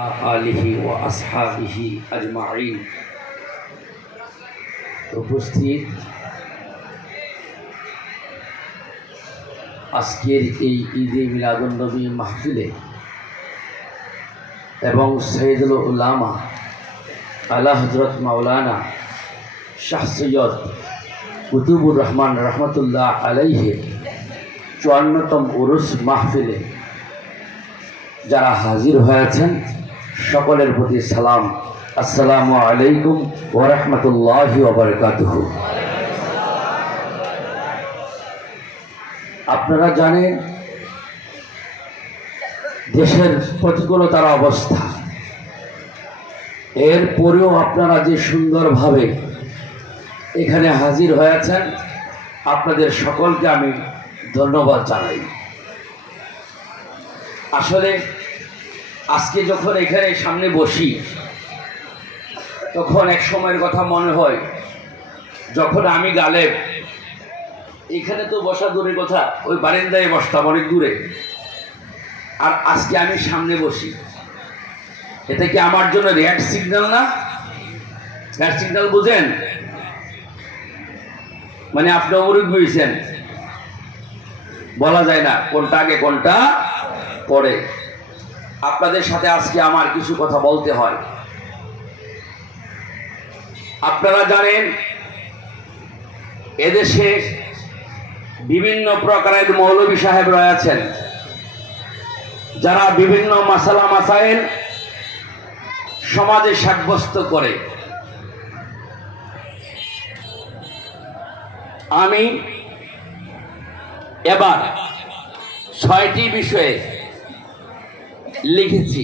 আলিহি ওয়া আসহাবিহি আজমাইন। উপস্থিত আজকের এই ঈদে মিলাদুন্নবী মাহফিলে এবং সৈয়দুল উলামা আলা হযরত মাওলানা শাহ সৈয়দ কুতুবুর রহমান রহমতুল্লাহ আলাইহির ৫৪তম উরুস মাহফিলে যারা হাজির হয়েছেন সকলের প্রতি সালাম, আসসালামু আলাইকুম ওয়া রাহমাতুল্লাহি ওয়া বারাকাতুহু। আপনারা জানেন দেশের প্রতিকূলতার অবস্থা, এরপরেও আপনারা যে সুন্দরভাবে এখানে হাজির হয়েছেন, আপনাদের সকলকে আমি ধন্যবাদ জানাই। আসলে আজকে যখন এখানে সামনে বসি তখন এক সময়ের কথা মনে হয়, যখন আমি গালেব এখানে তো বসা দূরের কথা, ওই বারান্দায় বসতাম অনেক দূরে, আর আজকে আমি সামনে বসি। এটা কি আমার জন্য রেড সিগন্যাল না? রেড সিগন্যাল বুঝেন? মানে আপনি অমরুদ বুঝছেন, বলা যায় না কোনটা আগে কোনটা পরে। আপনাদের সাথে আজকে আমার কিছু কথা বলতে হয়। আপনারা জানেন এদেশে বিভিন্ন প্রকারের মৌলভী সাহেব রয়েছেন, যারা বিভিন্ন মাসালা মাসাইল সমাজে সাব্যস্ত করে। আমি এবার ৬টি বিষয়ে লিখেছি,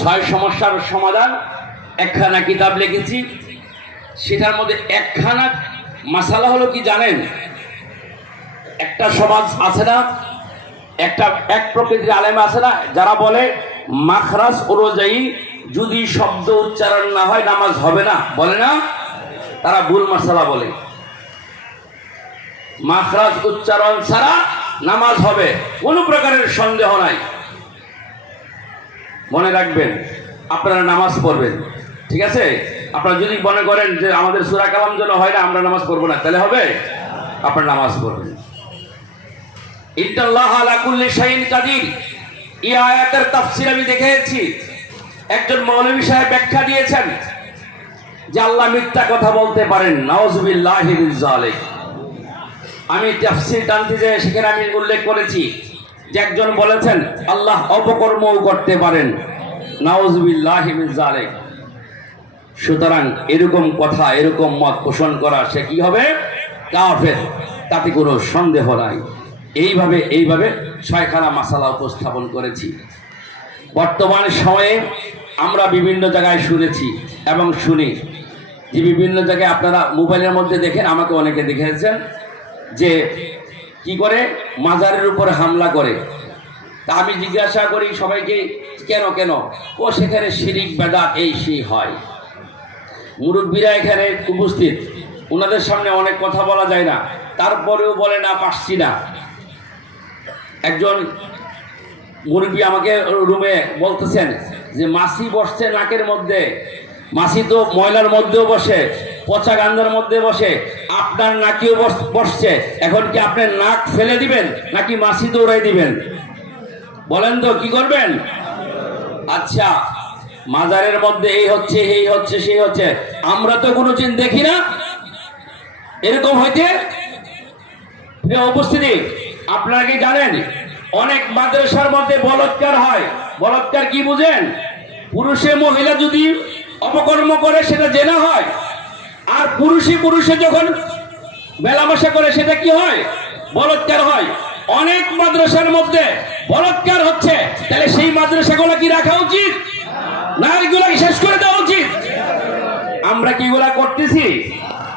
৬ সমস্যার সমাধান, একখানা কিতাব লিখেছি। সেটার মধ্যে একখানা মাসালা হলো কি জানেন? একটা সমাজ আছে না, এক প্রকৃতির আলেম আছে না, যারা বলে মাখরাজ অনুযায়ী যদি শব্দ উচ্চারণ না হয় নামাজ হবে না, বলে না? তারা ভুল মাসালা বলে। মাখরাজ উচ্চারণ ছাড়া নামাজ হবে, কোনো প্রকারের সন্দেহ নাই। মনে রাখবেন, আপনারা নামাজ পড়বেন, ঠিক আছে? আপনারা যদি মনে করেন যে আমাদের সূরা কালাম যেন হয় না, আমরা নামাজ পড়বো না, তাহলে হবে? আপনারা নামাজ পড়বেন। ইন্নাল্লাহা আলা কুল্লি শাইইন কাদির, এই আয়াতের তাফসীর আমি দেখেছি। একজন মৌলভী সাহেব ব্যাখ্যা দিয়েছেন যে আল্লাহ মিথ্যা কথা বলতে পারেন, নাউযুবিল্লাহি মিন যালিক। আমি তাফসীর টানতে যাই, সেখানে আমি উল্লেখ করেছি যে একজন বলেছেন আল্লাহ অপকর্মও করতে পারেন, নাউযুবিল্লাহি মিন যালিক। সুতরাং এরকম কথা, এরকম মত পোষণ করা, সে কি হবে? কাফের, তাতে কোনো সন্দেহ নাই। এইভাবে ৬খানা মাসালা উপস্থাপন করেছি। বর্তমান সময়ে আমরা বিভিন্ন জায়গায় শুনেছি এবং শুনি যে বিভিন্ন জায়গায় আপনারা মোবাইলের মধ্যে দেখেন, আমাকে অনেকে দেখেছেন যে কি করে মাজারের উপরে হামলা করে। তা আমি জিজ্ঞাসা করি সবাইকে, কেন? ও সেখানে শিরিক বেদাত এই সেই হয়। মুরব্বীরা এখানে উপস্থিত, ওনাদের সামনে অনেক কথা বলা যায় না, তারপরেও বলে না পারছি না। একজন মুরব্বী আমাকে রুমে বলতেছেন যে মাছি বসছে নাকের মধ্যে, মাছি তো ময়লার মধ্যেও বসে, পচা গান্ধার মধ্যে বসে, আপনার নাকেও বসছে। এখন কি আপনি নাক ফেলে দিবেন নাকি মাছি দৌড়াই দিবেন? বলেন তো কি করবেন? আচ্ছা, মাজারের মধ্যে এই হচ্ছে সেই হচ্ছে, আমরা তো কোনো চিন্তা দেখি না এরকম হইতে। উপস্থিতি, আপনারা কি জানেন অনেক মাদ্রাসার মধ্যে বলাৎকার হয়? বলাৎকার কি বুঝেন? পুরুষে মহিলা যদি অপকর্ম করে সেটা জেনা হয়, আর পুরুষে যখন মেলামেশা করে সেটা কি হয়? বলাৎকার হয়। অনেক মাদ্রাসার মধ্যে বলাৎকার হচ্ছে, তাহলে সেই মাদ্রাসাগুলো কি রাখা উচিত না এগুলোকে শেষ করে দেওয়া উচিত? আমরা কি এগুলা করতেছি?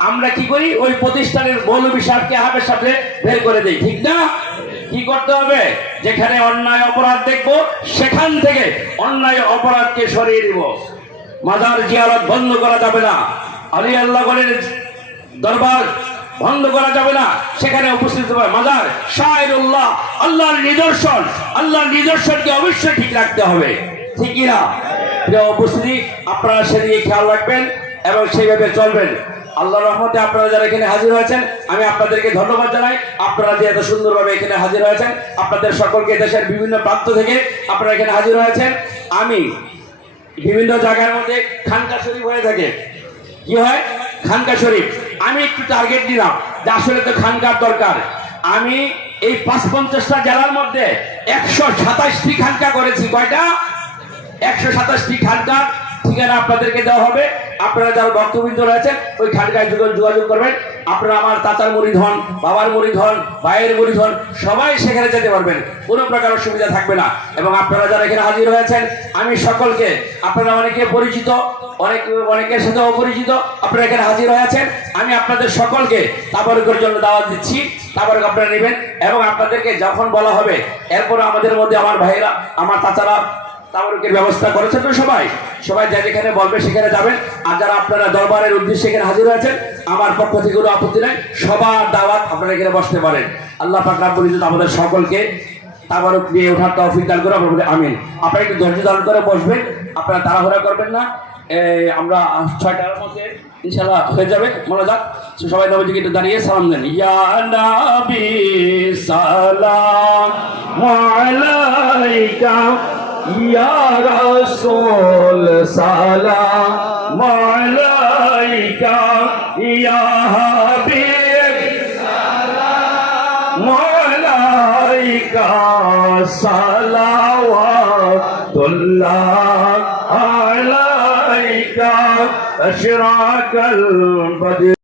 আমরা কি করি? ওই প্রতিষ্ঠানের মৌলভী সাহেবকে হাবের সাথে বের করে দেই, ঠিক না? কি করতে হবে? যেখানে অন্যায় অপরাধ দেখবো সেখান থেকে অন্যায় অপরাধকে সরিয়ে দিব। মাজার জিয়ারত বন্ধ করা যাবে না, আলী আল্লাহ গণের দরবার বন্ধ করা যাবে না, সেখানে উপস্থিত হবে মাজার শায়রুল্লাহ, আল্লাহর নিদর্শন। আল্লাহর নিদর্শনকে অবশ্যই ঠিক রাখতে হবে। ঠিকই না? প্রিয় উপস্থিতি, আপনারা সেদিকে খেয়াল রাখবেন এবং সেইভাবে চলবেন। আল্লাহর রহমতে আপনারা যারা এখানে হাজির হয়েছেন, আমি আপনাদেরকে ধন্যবাদ জানাই। আপনারা যে এত সুন্দরভাবে এখানে হাজির হয়েছেন, আপনাদের সকলকে দেশের বিভিন্ন প্রান্ত থেকে আপনারা এখানে হাজির হয়েছেন। আমি বিভিন্ন জায়গার মধ্যে খানকা শরীফ হয়ে থাকে, কি হয়? খানকা শরীফ। আমি একটু টার্গেট দিলাম যে আসলে তো খানকার দরকার। আমি এই ৫৫টা জেলার মধ্যে ১২৭টি খানকা করেছি। কয়টা? ১২৭টি খানকা ঠিকানা আপনাদেরকে দেওয়া হবে। আপনারা যারা ভক্তবৃন্দ রয়েছেন ওই খানকায় যোগাযোগ করবেন। আপনারা আমার চাচার মুরিদ হন, বাবার মুরিদ হন, ভাইয়ের মুরিদ হন, সবাই সেখানে যেতে পারবেন, কোনো প্রকার অসুবিধা থাকবে না। এবং আপনারা যারা এখানে হাজির হয়েছেন, আমি সকলকে, আপনারা অনেকে পরিচিত, অনেকের সাথে অপরিচিত, আপনারা এখানে হাজির হয়েছেন। আমি আপনাদের সকলকে তাবারুকের জন্য দাওয়াত দিচ্ছি। তাবারুক আপনারা নেবেন এবং আপনাদেরকে যখন বলা হবে, এরপরে আমাদের মধ্যে আমার ভাইয়েরা, আমার চাচারা তাবারুকের ব্যবস্থা করেছেন। তো সবাই যা যেখানে বলবে সেখানে যাবেন। আর যারা আপনারা দরবারের উদ্দেশ্যে এখানে হাজির হয়েছেন, আমার পক্ষ থেকে কোনো আপত্তি নাই, সবার দাওয়াত, আপনারা এখানে বসতে পারেন। আল্লাহ পাক রব্বুল ইজ্জত আমাদের সকলকে তাবারুক দিয়ে ওঠার তৌফিক দান করে। আমরা আমিন। আপনারা একটু ধৈর্য ধারণ করে বসবেন, আপনারা তাড়াহুড়া করবেন না। আমরা 6টার মধ্যে ইনশাআল্লাহ হয়ে যাবে। মনে যাক, সবাই নবীজিকে একটু দাঁড়িয়ে সালাম দেন। ইয়া নবী সালামু আলাইকা, ইয়া রাসূল সালামু আলাইকা, ইয়া হাবিব সালামু আলাইকা, সালাওয়াতুল্লাহ আলাইকা, আশরাকাল বদর।